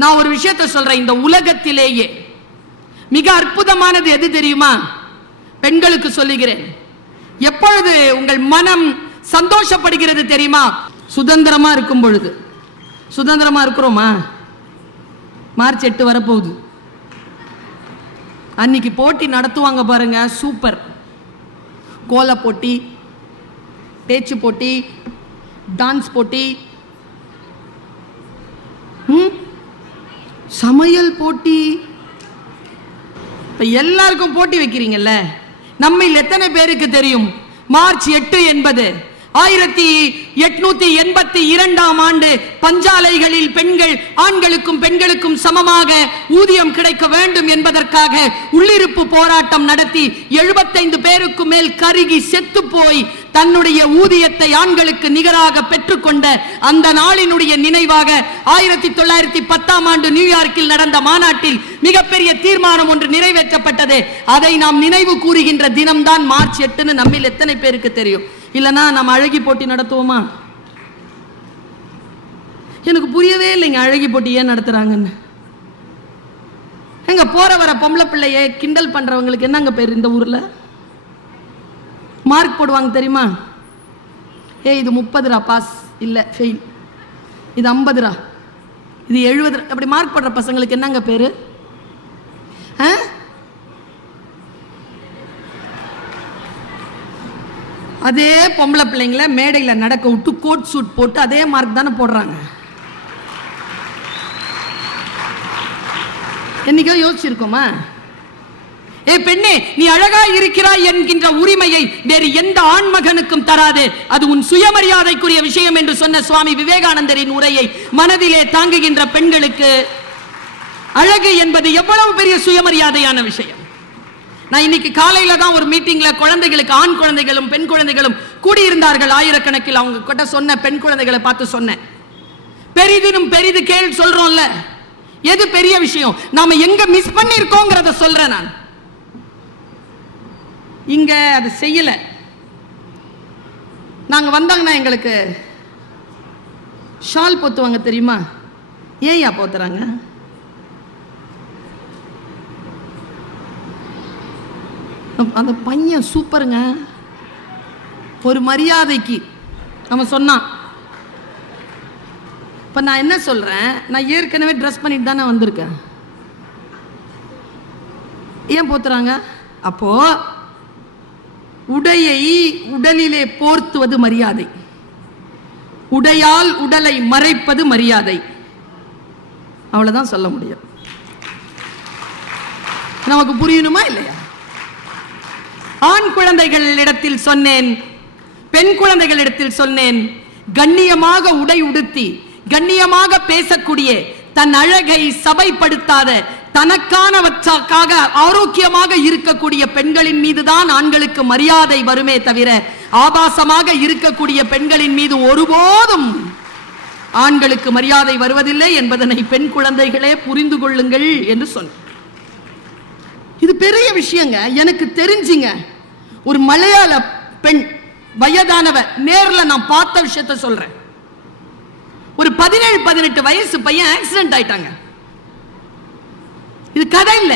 நான் ஒரு விஷயத்தை சொல்றேன், இந்த உலகத்திலேயே மிக அற்புதமானது எது தெரியுமா? பெண்களுக்கு சொல்லுகிறேன், எப்பொழுது உங்கள் மனம் சந்தோஷப்படுகிறது தெரியுமா? சுதந்திரமா இருக்கும் பொழுது. சுதந்திரமா இருக்கிறோமா? மார்ச் 8 வரப்போகுது. அன்னைக்கு போட்டி நடத்துவாங்க பாருங்க, சூப்பர். கோல போட்டி, பேச்சு போட்டி, டான்ஸ் போட்டி, சமையல் போட்டி. இப்ப எல்லாருக்கும் போட்டி வைக்கிறீங்கல்ல, நம்மில் எத்தனை பேருக்கு தெரியும் மார்ச் 8 என்பது 1882 ஆண்டு பஞ்சாலைகளில் பெண்கள் ஆண்களுக்கும் பெண்களுக்கும் சமமாக ஊதியம் கிடைக்க வேண்டும் என்பதற்காக உள்ளிருப்பு போராட்டம் நடத்தி 75 பேருக்கு மேல் கருகி செத்து போய் தன்னுடைய ஊதியத்தை ஆண்களுக்கு நிகராக பெற்றுக்கொண்ட அந்த நாளினுடைய நினைவாக 1910 ஆண்டு நியூயார்க்கில் நடந்த மாநாட்டில் மிகப்பெரிய தீர்மானம் ஒன்று நிறைவேற்றப்பட்டது. அதை நாம் நினைவு கூறுகின்ற தினம்தான் மார்ச் 8 நம்மில் எத்தனை பேருக்கு தெரியும்? இல்லனா நம்ம அழகி போட்டி நடத்துவோமா? எனக்கு புரியவே இல்லைங்க, அழகி போட்டி ஏன் நடத்துறாங்கன்னு. எங்க போற வர பொம்பளை பிள்ளைய கிண்டல் பண்றவங்களுக்கு என்னங்க பேர் இந்த ஊர்ல? மார்க் போடுவாங்க தெரியுமா? இது 30 பாஸ், இல்ல ஃபெயில். இது 50, இது 70. அப்படி மார்க் போடுற பசங்களுக்கு என்னங்க பேரு? அதே பொம்பளை பிள்ளைங்கள மேடையில் நடக்க விட்டு கோட் சூட் போட்டு அதே மார்க் தானே போடுறாங்க. என்னைக்கோ யோசிச்சிருக்கோமா? பெண்ணே, நீ அழகா இருக்கிறாய் என்கின்ற உரிமையை வேறு எந்த ஆண்மகனுக்கும் தராது, அது உன் சுயமரியாதைக்குரிய விஷயம் என்று சொன்ன சுவாமி விவேகானந்தரின் உரையை மனதிலே தாங்குகின்ற பெண்களுக்கு அழகு என்பது எவ்வளவு பெரிய சுயமரியாதையான விஷயம். நான் இன்னைக்கு காலையில தான் ஒரு மீட்டிங்ல குழந்தைகளுக்கு, ஆண் குழந்தைகளும் பெண் குழந்தைகளும் கூடியிருந்தார்கள் ஆயிரக்கணக்கில். அவங்க கிட்ட சொன்ன பெண் குழந்தைகளை பார்த்து சொன்னேன், பெரிதினும் பெரிது கேள் சொல்றோம்ல, எது பெரிய விஷயம்? நாம எங்க மிஸ் பண்ணிருக்கோங்கிறத சொல்றேன் நான். இங்க அது செய்யல. நாங்க வந்தாங்கன்னா எங்களுக்கு ஷால் போத்துவாங்க தெரியுமா? ஏயா போத்துறாங்க? அந்த பையன் சூப்பருங்க, ஒரு மரியாதைக்கு அவன் சொன்னான். இப்ப நான் என்ன சொல்றேன், நான் ஏற்கனவே ட்ரெஸ் பண்ணிட்டு தானே வந்திருக்கேன், ஏன் போத்துறாங்க? அப்போ உடையை உடலிலே போர்த்துவது மரியாதை, உடையால் உடலை மறைப்பது மரியாதை. அவ்வளவுதான் சொல்ல முடியும். நமக்கு புரியணுமா இல்லையா? ஆண் குழந்தைகளிடத்தில் சொன்னேன், பெண் குழந்தைகளிடத்தில் சொன்னேன், கண்ணியமாக உடை உடுத்தி கண்ணியமாக பேசக்கூடிய, தன் அழகை சபைப்படுத்தாத, தனக்கானவற்றாக ஆரோக்கியமாக இருக்கக்கூடிய பெண்களின் மீதுதான் ஆண்களுக்கு மரியாதை வருமே தவிர ஆபாசமாக இருக்கக்கூடிய பெண்களின் மீது ஒருபோதும் ஆண்களுக்கு மரியாதை வருவதில்லை என்பதனை பெண் குழந்தைகளே புரிந்து கொள்ளுங்கள் என்று சொன்னேன். இது பெரிய விஷயங்க. எனக்கு தெரிஞ்சுங்க, ஒரு மலையாள பெண் வயதானவ, நேர்ல நான் பார்த்த விஷயத்தை சொல்றேன். ஒரு 17-18 வயசு பையன் ஆக்சிடென்ட் ஆயிட்டாங்க. இது கதை இல்ல,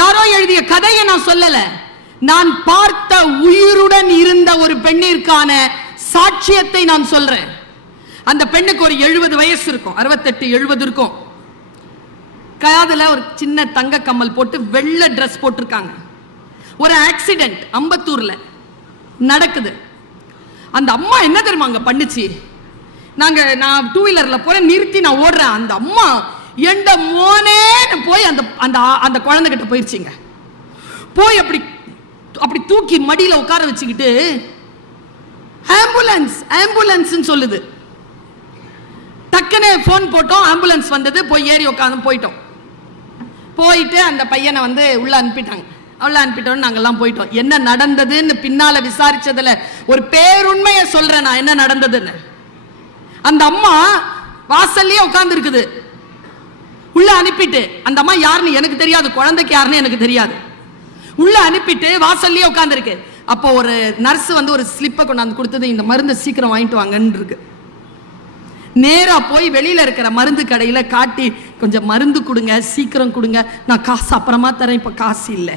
யாரோ எழுதிய கதையை நான் சொல்லல, நான் பார்த்த உயிருடன் இருந்த ஒரு பெண்ணிற்கான சாட்சியத்தை நான் சொல்றேன். அந்த பெண்ணுக்கு ஒரு 70 வயசு இருக்கும், 68-70 இருக்கும். காதுல ஒரு சின்ன தங்க கம்மல் போட்டு வெள்ளை ட்ரெஸ் போட்டிருக்காங்க. ஒரு ஆக்சிடென்ட் அம்பத்தூர்ல நடக்குது. அந்த அம்மா என்ன தெரியுமா அங்க பண்ணுச்சு? நான் 2 வீலர்ல போறேன், நிறுத்தி நான் ஓடுறேன். அந்த அம்மா எந்த மோனேன்னு போய் அந்த அந்த குழந்தை கிட்ட போயிருச்சுங்க. போய் அப்படி தூக்கி மடியில உட்கார வச்சுக்கிட்டு ஆம்புலன்ஸ் ஆம்புலன்ஸ் சொல்லுது. டக்குன்னு போன் போட்டோம், ஆம்புலன்ஸ் வந்தது, போய் ஏறி உட்காந்து போயிட்டோம். போயிட்டு அந்த பையனை உள்ள அனுப்பிட்டாங்க. உள்ள அனுப்பிட்டோம், நாங்கெல்லாம் போயிட்டோம். என்ன நடந்ததுன்னு பின்னால விசாரிச்சதுல ஒரு பேருண்மையை சொல்றேன் நான், என்ன நடந்ததுன்னு. அந்த அம்மா வாசல்லே உட்கார்ந்து இருக்குது. உள்ள அனுப்பிட்டு, அந்த அம்மா யாருன்னு எனக்கு தெரியாது, குழந்தைக்கு யாருன்னு எனக்கு தெரியாது. உள்ள அனுப்பிட்டு வாசல்லே உட்கார்ந்து இருக்கு. அப்போ ஒரு நர்ஸ் ஒரு ஸ்லிப்பை கொண்டாந்து கொடுத்தது, இந்த மருந்தை சீக்கிரம் வாங்கிட்டு வாங்கன்னு இருக்கு. நேரா போய் வெளியில இருக்கிற மருந்து கடையில காட்டி, கொஞ்சம் மருந்து கொடுங்க, சீக்கிரம் கொடுங்க, நான் காசு அப்புறமா தரேன், இப்ப காசு இல்லை.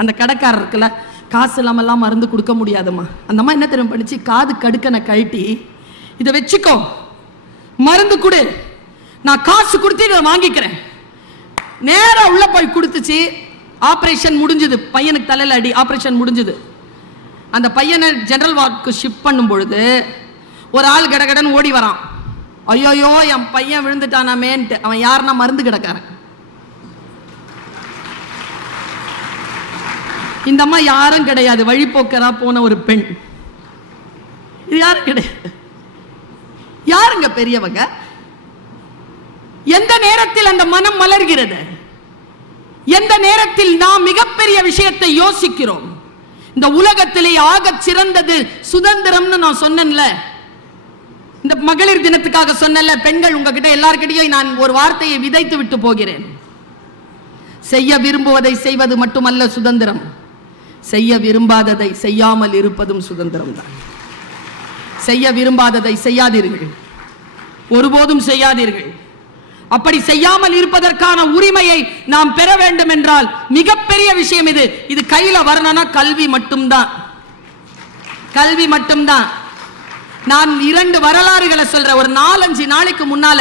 அந்த கடைக்காரர் இருக்குல்ல, காசு இல்லாமலாம் மருந்து கொடுக்க முடியாதுமா. அந்த அம்மா என்ன தெரியும் பண்ணிச்சு, காது கடுக்கனை கழட்டி, இதை வச்சுக்கோ, மருந்து கொடு, நான் காசு கொடுத்து இதை வாங்கிக்கிறேன். நேரா உள்ள போய் கொடுத்துச்சு. ஆபரேஷன் முடிஞ்சது, பையனுக்கு தலையில அடி, ஆபரேஷன் முடிஞ்சது. அந்த பையனை ஜெனரல் வார்டுக்கு ஷிஃப்ட் பண்ணும் பொழுது ஒரு ஆள் கடகடன்னு ஓடி வரான். ஐயோயோ என் பையன் விழுந்துட்டானாமேன்ட்டு. அவன் யாருன்னா மருந்து கிடக்காரன். இந்த அம்மா யாரும் கிடையாது, வழிபோக்கரா போன ஒரு பெண். இது யாரும் கிடையாது. யாருங்க பெரியவங்க? எந்த நேரத்தில் அந்த மனம் மலர்கிறது? எந்த நேரத்தில் நாம் மிகப்பெரிய விஷயத்தை யோசிக்கிறோம்? இந்த உலகத்திலே ஆக சிறந்தது சுதந்திரம்னு நான் சொன்னேன்ல, இந்த மகளிர் தினத்துக்காக சொன்னேன்ல. பெண்கள், உங்ககிட்ட எல்லார்கிட்டையும் நான் ஒரு வார்த்தையை விதைத்து விட்டு போகிறேன். செய்ய விரும்புவதை செய்வது மட்டுமல்ல சுதந்திரம், செய்ய விரும்பாததை செய்யாமல் இருப்பதும் சுதந்திரம் தான். செய்ய விரும்பாததை செய்யாதீர்கள், ஒருபோதும் செய்யாதீர்கள். அப்படி செய்யாமல் இருப்பதற்கான உரிமையை நாம் பெற வேண்டும் என்றால் மிகப்பெரிய விஷயம் இது. இது கையில வரணும்னா கல்வி மட்டும்தான், கல்வி மட்டும்தான். நான் 2 வரலாறுகளை சொல்றேன். ஒரு 4-5 நாளைக்கு முன்னால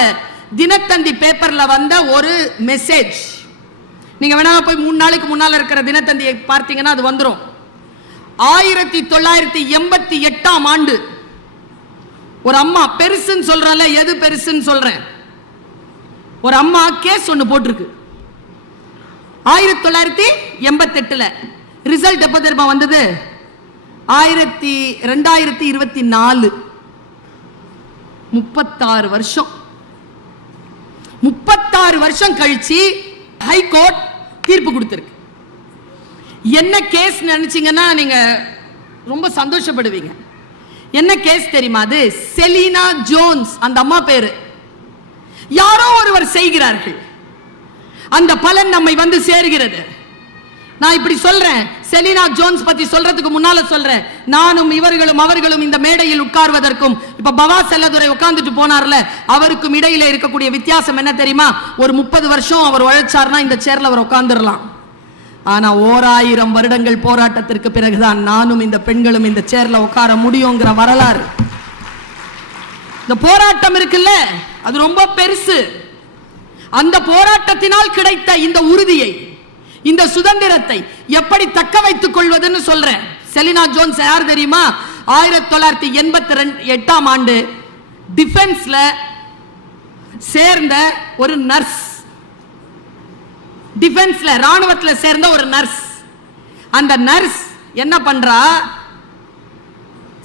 தினத்தந்தி பேப்பர்ல வந்த ஒரு மெசேஜ். நீங்க வேணா போய் 3 நாளைக்கு முன்னால இருக்கிற தினத்தந்தியை பார்த்தீங்கன்னா அது வந்துடும். 1988ஆம் ஆண்டு ஒரு அம்மா, பெருசுன்னு சொல்றேன்ல, எது பெருசுன்னு சொல்றேன், ஒரு அம்மா கேஸ் ஒன்று போட்டிருக்கு. 1988ல ரிசல்ட் எப்போ தெரியுமா வந்தது? 2024. 36 வருஷம். 36 வருஷம் கழிச்சு ஹைகோர்ட் தீர்ப்பு கொடுத்திருக்கு. என்ன கேஸ் நினைச்சீங்கன்னா நீங்க ரொம்ப சந்தோஷப்படுவீங்க. என்ன கேஸ் தெரியுமா? அது செலினா ஜோன்ஸ், அந்த அம்மா பேரு. யாரோ ஒருவர் செய்கிறார்கள், அந்த பலன் நம்மை வந்து சேர்கிறது. நான் இப்படி சொல்றேன், செலினா ஜோன்ஸ் பத்தி சொல்றதுக்கு முன்னால சொல்றேன், நானும் இவர்களும் அவர்களும் இந்த மேடையில் உட்கார்வதற்கும், இப்ப பவா செல்லதுரை உட்கார்ந்துட்டு போனார்ல, அவருக்கும் இடையில இருக்கக்கூடிய வித்தியாசம் என்ன தெரியுமா? ஒரு 30 வருஷம் அவர் உழைச்சார்னா இந்த சேர்ல அவர் உட்கார்ந்துடலாம். ஆனா 1000 வருடங்கள் போராட்டத்திற்கு பிறகுதான் நானும் இந்த பெண்களும் இந்த சேர்ல உட்கார முடியுங்கிற வரலாறு. இந்த போராட்டம் இருக்குல்ல, அது ரொம்ப பெருசு. அந்த போராட்டத்தினால் கிடைத்த இந்த உறுதியை, இந்த சுதந்திரத்தை எப்படி தக்க வைத்துக் கொள்வதுன்னு சொல்றேன். செலினா ஜோன்ஸ் யார் தெரியுமா? 1988ஆம் ஆண்டு டிஃபென்ஸ்ல சேர்ந்த ஒரு நர்ஸ். டிஃபென்ஸ்ல, ராணுவத்துல சேர்ந்த ஒரு நர்ஸ். அந்த நர்ஸ் என்ன பண்றா?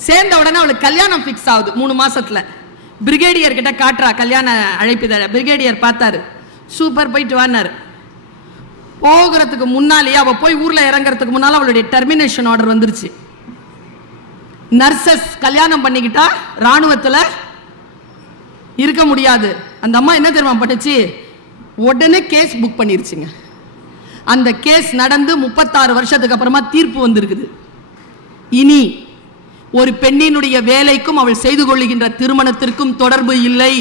சேர்ந்த உடனே அவளுக்கு கல்யாணம் பிக்ஸ் ஆகுது 3 மாசத்துல. பிரிகேடியர் கிட்ட காட்டுறா கல்யாண அழைப்பிதழ. பிரிகேடியர் பார்த்தாரு, சூப்பர், போயிட்டு வானாரு. போகிறதுக்கு முன்னாலேயே, அவ போய் ஊர்ல இறங்குறதுக்கு முன்னால அவளுடைய டெர்மினேஷன் ஆர்டர் வந்துருச்சு. நர்சஸ் கல்யாணம் பண்ணிக்கிட்டா ராணுவத்துல இருக்க முடியாது. அந்த அம்மா என்ன தெரியுமா பண்ணுச்சு? உடனே கேஸ் புக் பண்ணிருச்சுங்க. அந்த கேஸ் நடந்து 36 வருஷத்துக்கு அப்புறமா தீர்ப்பு வந்திருக்குது. இனி ஒரு பெண்ணினுடைய வேலைக்கும் அவள் செய்து கொள்ளுகின்ற திருமணத்திற்கும் தொடர்பு இல்லை.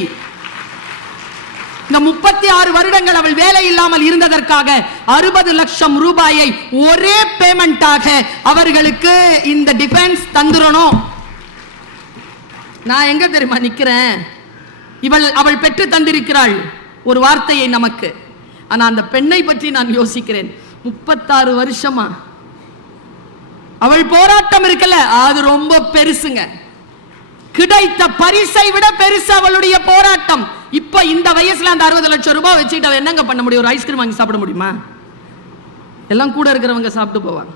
இந்த 36 வருடங்கள் அவள் வேலை இல்லாமல் இருந்ததற்காக 60 லட்சம் ரூபாயை ஒரே பேமெண்டாக அவர்களுக்கு இந்த டிஃபென்ஸ் தந்துரணும். நான் எங்க தெரியுமா நிக்கிறேன்? அவள் பெற்று தந்திருக்கிறாள் ஒரு வார்த்தையை நமக்கு. ஆனா அந்த பெண்ணை பற்றி நான் யோசிக்கிறேன். 36 வருஷமா அவள் போராட்டம் இருக்குல்ல, அது ரொம்ப பெருசுங்க. கிடைத்த பரிசை விட பெருசு அவளுடைய போராட்டம். இப்ப இந்த வயசுல அந்த 60 லட்சம் ரூபாய் வச்சுட்டு அவ என்னங்க பண்ண முடியும்? ஒரு ஐஸ்கிரீம் வாங்கி சாப்பிட முடியுமா? எல்லாம் கூட இருக்கிறவங்க சாப்பிட்டு போவாங்க.